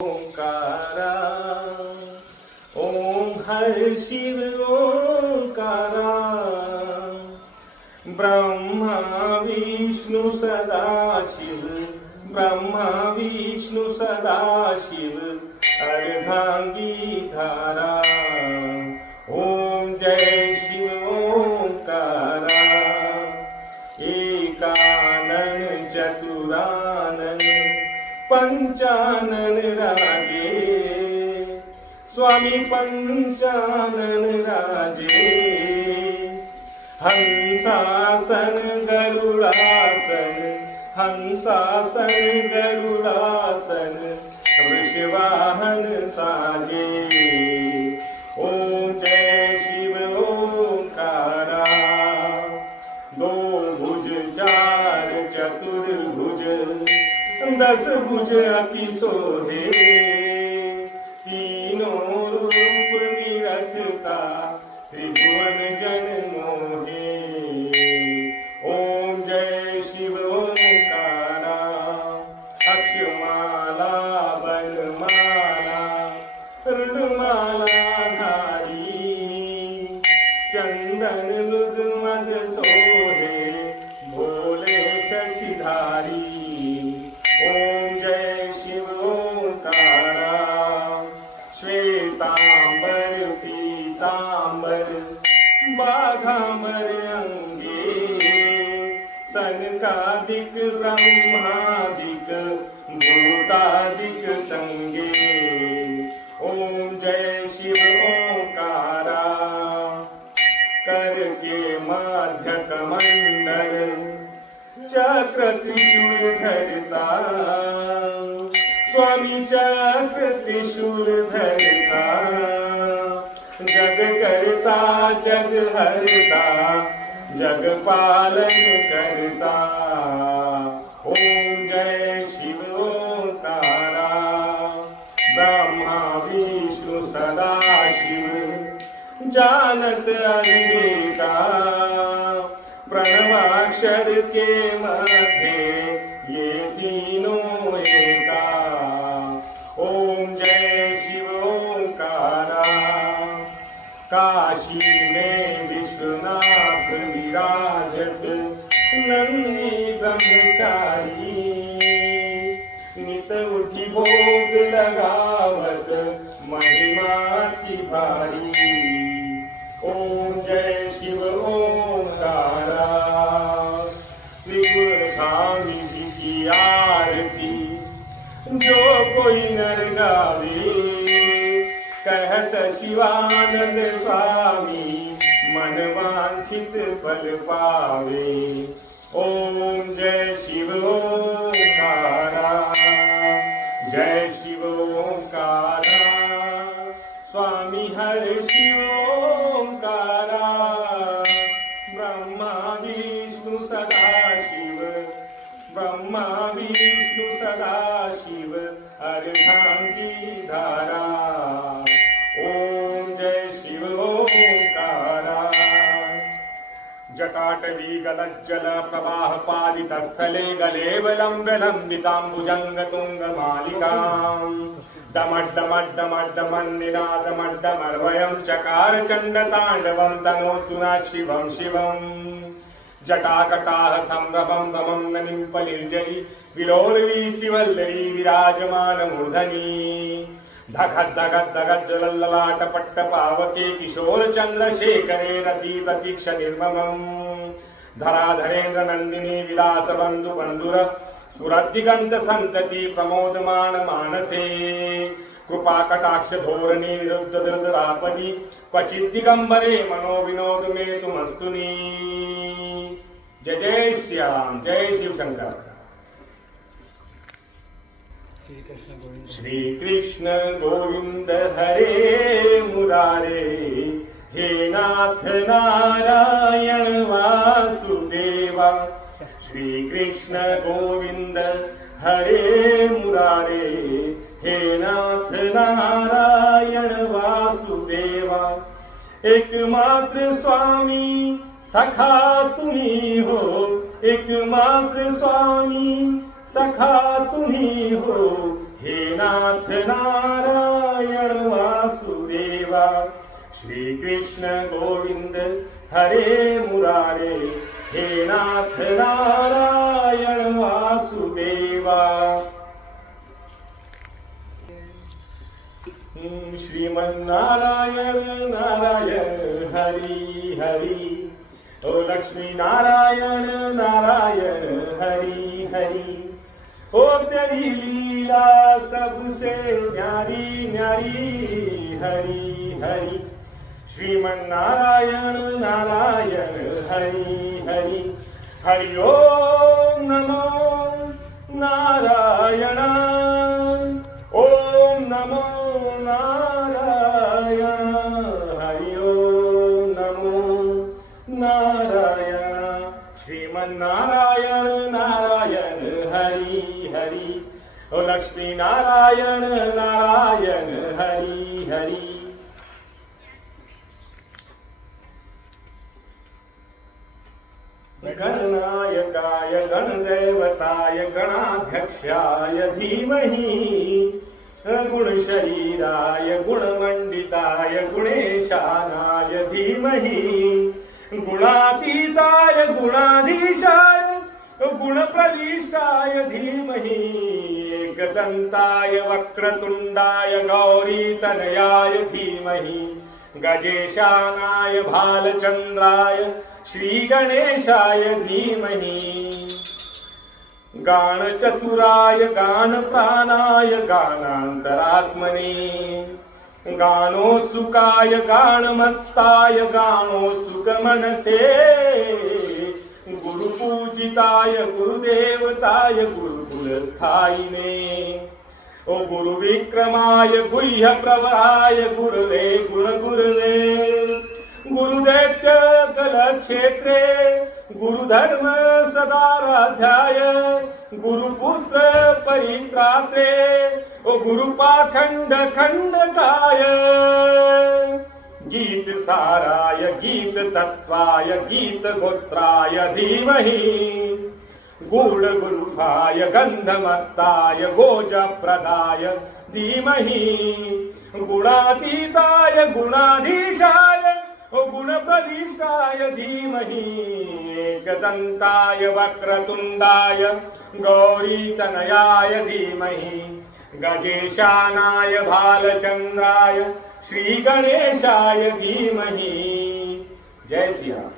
ओंकारा ओम हर शिव ओंकारा ब्रह्मा विष्णु सदाशिव ब्रह्मा विष्णु सदाशिव अर्धांगी धारा ओम जय शिव ओंकारा एकानन चतुरानन पंचानन राजे स्वामी पंचानन राजे हंसासन गरुडासन हंसासन गरुडासन वृषवाहन साजे ओम जय शिव ओंकारा दो भुज चार चतुर्भुज दस भुज अति सोहे तीनों रूप निरखता त्रिभुवन जन मोहे ओम जय शिव ओंकारा अक्षमाला बनमाला रुणमाला धारी चंदन मृग मद सोहे भोले शशिधारी ओम जय शिव ओंकारा श्वेतांबर पीतांबर बाघांबर अंगे सनकादिक ब्रह्मादिक भूतादिक संगे ओम जय शिव ओंकारा कर के मध्य कमंडल चक्र त्रिशूल धरता स्वामी चक्र त्रिशूल धरता जग करता जग हरता जग पालन करता ओम जय शिव ओंकारा ब्रह्मा विष्णु सदाशिव जानत अनेका प्रणवाक्षर के मध्य ये तीनों एका ओम जय शिव ओंकारा काशी में विश्वनाथ विराजत नंदी ब्रह्मचारी नित उठी भोग लगावत महिमा की भारी ओम जय शिव ओंकारा त्रिपुर स्वामी जी की आरती जो कोई नर गावे कहत शिवानंद स्वामी मन वांछित फल पावे ओम जय शिव ओंकारा जय शिव ओंकारा स्वामी हर शिव ओंकारा ब्रह्मा विष्णु सदाशिव ब्रह्मा विष्णु सदाशिव अर्धांगी धारा ओम जय शिव ओंकारा जटाटवी गलज्जल प्रवाह पालितस्थले गलेवलम्ब लम्बिताम्बुजंग तुंग मालिकाम् दमड्डमड्डमड्डमन्निनादमड्डमर्वयं चकार चण्डताण्डवं तनोतु नः शिवं शिवम् जटाकटाह संभ्रमं रमं ननिम्पलिर्जयि विलोलवीचिवल्लरी विराजमानमूर्धनि धगद् धगद् धगद् ज्वलल्ललाट पट्टपावके किशोर चन्द्रशेखरे रति प्रतीक्ष निर्ममम् धराधरेन्द्र नन्दिनी विलास बन्धु बन्धुर स्फुरद्दिगन्त सन्तति प्रमोदमान मानसे कृपा कटाक्ष धोरणी निरुद्ध दृदरापदि क्वचित् दिगंबरे मनो विनोद में तुमस्तुनि जय जय श्री राम जय शिव शंकर श्री कृष्ण गोविंद हरे मुरारे हे नाथ नारायण वासुदेवा श्री कृष्ण गोविंद हरे मुरारे हे नाथ नारायण वासुदेवा एकमात्र स्वामी सखा तुम्ही हो एकमात्र स्वामी सखा तुम्ही हो हे नाथ नारायण वासुदेवा श्री कृष्ण गोविंद हरे मुरारे हे नाथ नारायण वासुदेवा श्रीमन्नारायण नारायण हरि हरि ओ लक्ष्मी नारायण नारायण हरि हरि ओ तेरी लीला सबसे न्यारी न्यारी हरि हरि श्रीमन्नारायण नारायण हरि हरि हरि ओम नमो नारायण ओम नमो नारायण हरि ओम नमो नारायण श्रीमन्नारायण नारायण हरि हरि ओ लक्ष्मी नारायण नारायण हरि हरि गणनायकाय गणदेवताय गणाध्यक्षाय धीमहि गुणशरीराय गुणमण्डिताय गुणेशानाय धीमहि गुणातीताय गुणाधीशाय गुणप्रविष्टाय धीमहि एकदन्ताय वक्रतुण्डाय गौरीतनयाय धीमहि गजेशानाय भालचन्द्राय श्रीगणेशाय धीमहि गानचतुराय गानप्राणाय गानान्तरात्मने गानोत्सुकाय गानमत्ताय गानोत्सुकमनसे गुरुपूजिताय गुरुदेवताय गुरुकुलस्थायिने ओ गुरुविक्रमाय गुह्यप्रवराय गुरुवे गुणगुरुवे गुरुदैत्य कलक्षेत्रे गुरुधर्म सदाराध्याय गुरुपुत्र परित्रात्रे ओ गुरुपाखंड खंडकाय गीत साराय गीत तत्वाय गीत गोत्राय धीमहि गूढ़ गुरुफाय गंधमत्ताय गोजप्रदाय धीमहि गुणातीताय गुणाधीशाय गुणप्रविष्टाय धीमहि एकदन्ताय वक्रतुण्डाय गौरीतनयाय धीमहि गजेशानाय भालचन्द्राय श्रीगणेशाय धीमहि। जय श्री राम।